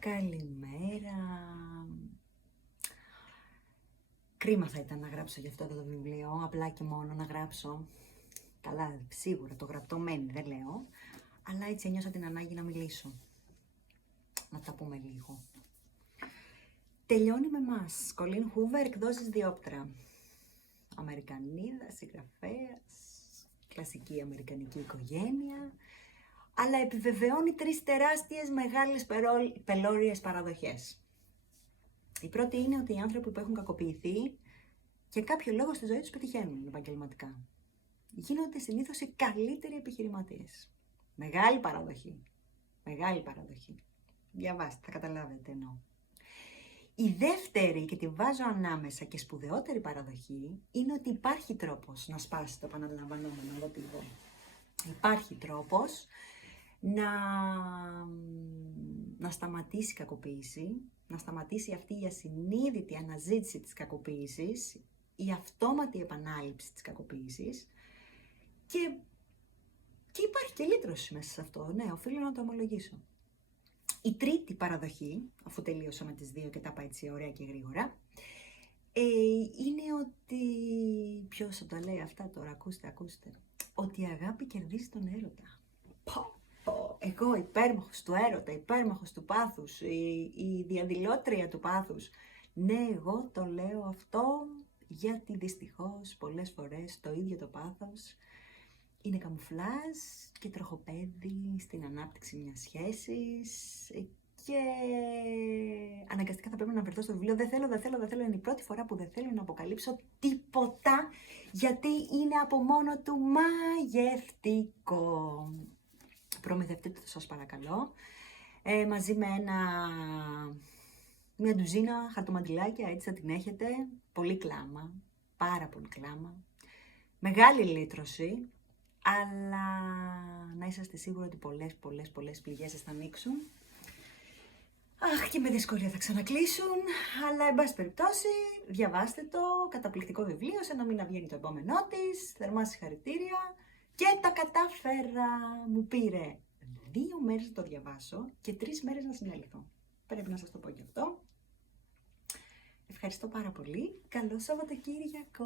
Καλημέρα. Κρίμα θα ήταν να γράψω για αυτό το βιβλίο, απλά και μόνο να γράψω. Καλά, σίγουρα το γραπτό μένει, δεν λέω, αλλά έτσι ένιωσα την ανάγκη να μιλήσω. Να τα πούμε λίγο. Τελειώνει με μας. Κολίν Χούβερ, εκδόσεις Διόπτρα. Αμερικανίδα, συγγραφέας, κλασική αμερικανική οικογένεια, αλλά επιβεβαιώνει 3 τεράστιες μεγάλες πελώριες παραδοχές. Η πρώτη είναι ότι οι άνθρωποι που έχουν κακοποιηθεί για κάποιο λόγο στη ζωή τους πετυχαίνουν επαγγελματικά. Γίνονται συνήθως οι καλύτεροι επιχειρηματίες. Μεγάλη παραδοχή. Μεγάλη παραδοχή. Διαβάστε, θα καταλάβετε τι εννοώ. Η δεύτερη, και τη βάζω ανάμεσα, και σπουδαιότερη παραδοχή, είναι ότι υπάρχει τρόπος να σπάσει το επαναλαμβανόμενο μοτίβο. Υπάρχει τρόπος να σταματήσει η κακοποίηση, να σταματήσει αυτή η ασυνείδητη αναζήτηση της κακοποίησης, η αυτόματη επανάληψη της κακοποίησης και υπάρχει και λύτρωση μέσα σε αυτό, ναι, οφείλω να το ομολογήσω. Η τρίτη παραδοχή, αφού τελείωσα με τις 2 και τα είπα έτσι ωραία και γρήγορα, είναι ότι, ποιος θα τα λέει αυτά τώρα, ακούστε, ότι η αγάπη κερδίζει τον έρωτα. Εγώ υπέρμαχος του έρωτα, υπέρμαχος του πάθους, η διαδηλώτρια του πάθους. Ναι, εγώ το λέω αυτό γιατί δυστυχώς πολλές φορές το ίδιο το πάθος είναι καμουφλάζ και τροχοπέδι στην ανάπτυξη μιας σχέσης και αναγκαστικά θα πρέπει να βρεθώ στο βιβλίο. Δεν θέλω, είναι η πρώτη φορά που δεν θέλω να αποκαλύψω τίποτα, γιατί είναι από μόνο του μαγευτικό. Προμηθευτείτε το σας παρακαλώ, μαζί με μια ντουζίνα χαρτομαντιλάκια, έτσι θα την έχετε. Πολύ κλάμα, πάρα πολύ κλάμα, μεγάλη λύτρωση, αλλά να είσαστε σίγουροι ότι πολλές πληγές θα ανοίξουν. Αχ, και με δυσκολία θα ξανακλείσουν, αλλά εν πάση περιπτώσει διαβάστε το, καταπληκτικό βιβλίο, σε ένα μήνα βγαίνει το επόμενό της, θερμά συγχαρητήρια και τα κατάφερα. Μου πήρε 2 μέρες να το διαβάσω και 3 μέρες να συνέλθω. Πρέπει να σας το πω και αυτό. Ευχαριστώ πάρα πολύ. Καλό Σαββατοκύριακο!